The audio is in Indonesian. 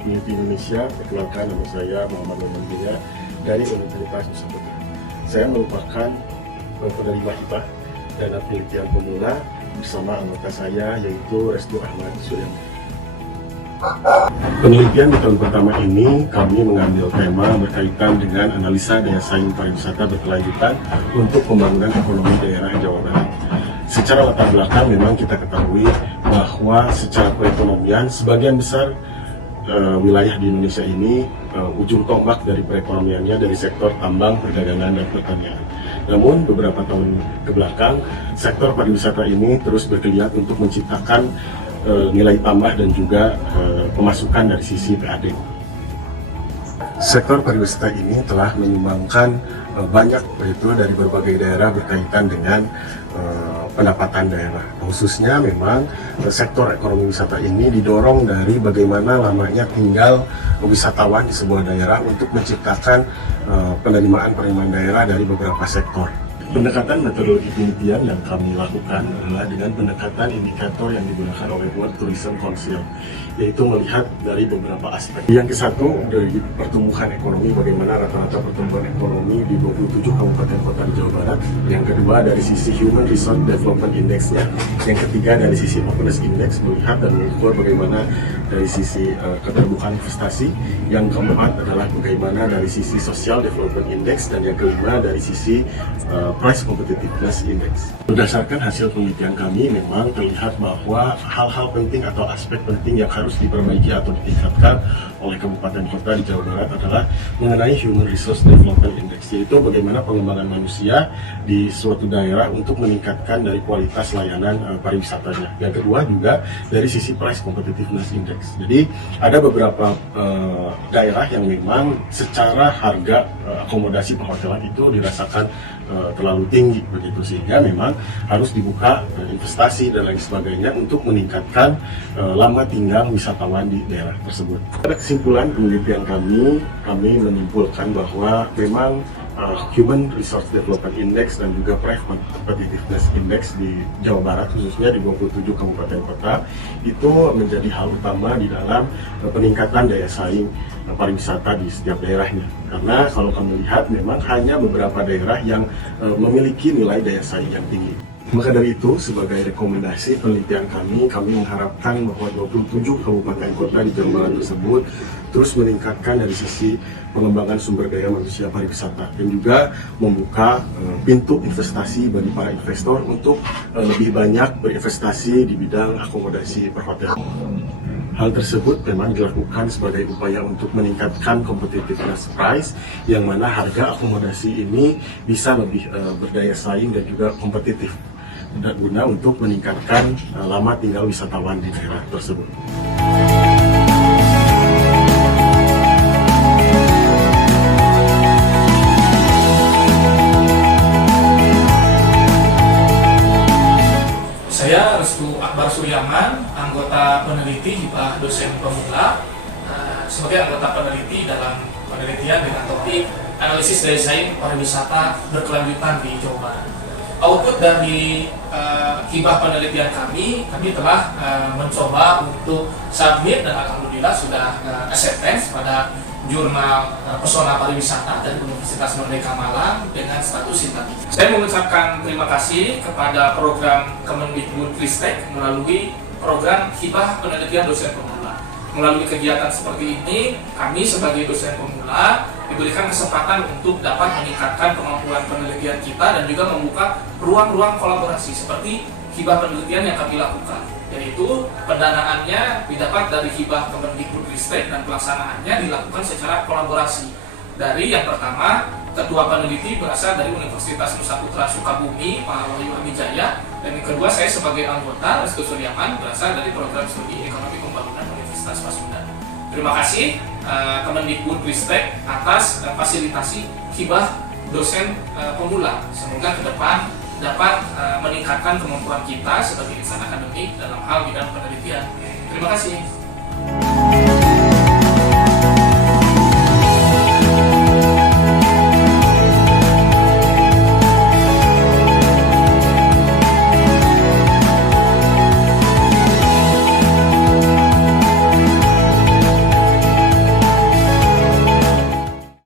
Peneliti Indonesia. Perkenalkan, nama saya Muhammad Nurmandia dari Universitas Nusa Tenggara. Saya merupakan penerima hibah dana penelitian pemula bersama anggota saya yaitu Restu Ahmad Suryani. Penelitian di tahun pertama ini kami mengambil tema berkaitan dengan analisa daya saing pariwisata berkelanjutan untuk pembangunan ekonomi daerah Jawa Barat. Secara latar belakang memang kita ketahui bahwa secara perekonomian sebagian besar wilayah di Indonesia ini ujung tombak dari perekonomiannya dari sektor tambang, perdagangan, dan pertanian. Namun beberapa tahun ke belakang sektor pariwisata ini terus bergeliat untuk menciptakan nilai tambah dan juga pemasukan dari sisi PAD. Sektor pariwisata ini telah menyumbangkan banyak yaitu dari berbagai daerah berkaitan dengan pendapatan daerah. Khususnya memang sektor ekonomi wisata ini didorong dari bagaimana lamanya tinggal wisatawan di sebuah daerah untuk menciptakan penerimaan daerah dari beberapa sektor. Pendekatan metodologi penelitian yang kami lakukan adalah dengan pendekatan indikator yang digunakan oleh World Tourism Council, yaitu melihat dari beberapa aspek. Yang kesatu dari pertumbuhan ekonomi, bagaimana rata-rata pertumbuhan ekonomi di 27 kabupaten kota di Jawa Barat. Yang kedua dari sisi Human Resource Development Index-nya. Yang ketiga dari sisi Openness Index, melihat dan mengukur bagaimana dari sisi keterbukaan investasi. Yang keempat adalah bagaimana dari sisi Social Development Index, dan yang kelima dari sisi Price Competitiveness Index. Berdasarkan hasil penelitian kami, memang terlihat bahwa hal-hal penting atau aspek penting yang harus diperbaiki atau ditingkatkan oleh kabupaten kota di Jawa Barat adalah mengenai Human Resource Development Index, yaitu bagaimana pengembangan manusia di suatu daerah untuk meningkatkan dari kualitas layanan pariwisatanya. Yang kedua juga dari sisi Price Competitiveness Index. Jadi ada beberapa daerah yang memang secara harga akomodasi perhotelan itu dirasakan terlalu tinggi begitu, sehingga memang harus dibuka investasi dan lain sebagainya untuk meningkatkan lama tinggal wisatawan di daerah tersebut. Pada kesimpulan penelitian kami menyimpulkan bahwa memang Human Resource Development Index dan juga Price Competitiveness Index di Jawa Barat, khususnya di 27 kabupaten kota, itu menjadi hal utama di dalam peningkatan daya saing pariwisata di setiap daerahnya. Karena kalau kami lihat memang hanya beberapa daerah yang memiliki nilai daya saing yang tinggi. Maka dari itu, sebagai rekomendasi penelitian kami mengharapkan bahwa 27 kabupaten kota di Jawa Barat tersebut terus meningkatkan dari sisi pengembangan sumber daya manusia pariwisata dan juga membuka pintu investasi bagi para investor untuk lebih banyak berinvestasi di bidang akomodasi perhotelan. Hal tersebut memang dilakukan sebagai upaya untuk meningkatkan competitiveness price, yang mana harga akomodasi ini bisa lebih berdaya saing dan juga kompetitif, dan guna untuk meningkatkan lama tinggal wisatawan di daerah tersebut. Saya Restu Akbar Suryaman, anggota peneliti hibah dosen pemula, sebagai anggota peneliti dalam penelitian dengan topik analisis daya saing pariwisata berkelanjutan di Jawa Barat. Output dari hibah penelitian kami telah mencoba untuk submit dan alhamdulillah sudah acceptance pada jurnal Pesona Pariwisata dari Universitas Merdeka Malang dengan status sintetik. Saya mengucapkan terima kasih kepada program Kemendikbudristek melalui program hibah penelitian dosen pemula. Melalui kegiatan seperti ini, kami sebagai dosen pemula diberikan kesempatan untuk dapat meningkatkan kemampuan penelitian kita dan juga membuka ruang-ruang kolaborasi seperti hibah penelitian yang kami lakukan, yaitu pendanaannya didapat dari hibah Kemendikbudristek dan pelaksanaannya dilakukan secara kolaborasi. Dari yang pertama, ketua peneliti berasal dari Universitas Nusa Putra Sukabumi, Pak Wahyu Amijaya, dan yang kedua saya sebagai anggota Restu Suryaman berasal dari program studi ekonomi pembangunan Universitas Pasundan. Terima kasih Kemendikbudristek atas fasilitasi hibah dosen pemula. Semoga ke depan dapat meningkatkan kemampuan kita sebagai insan akademik dalam hal bidang penelitian. Terima kasih.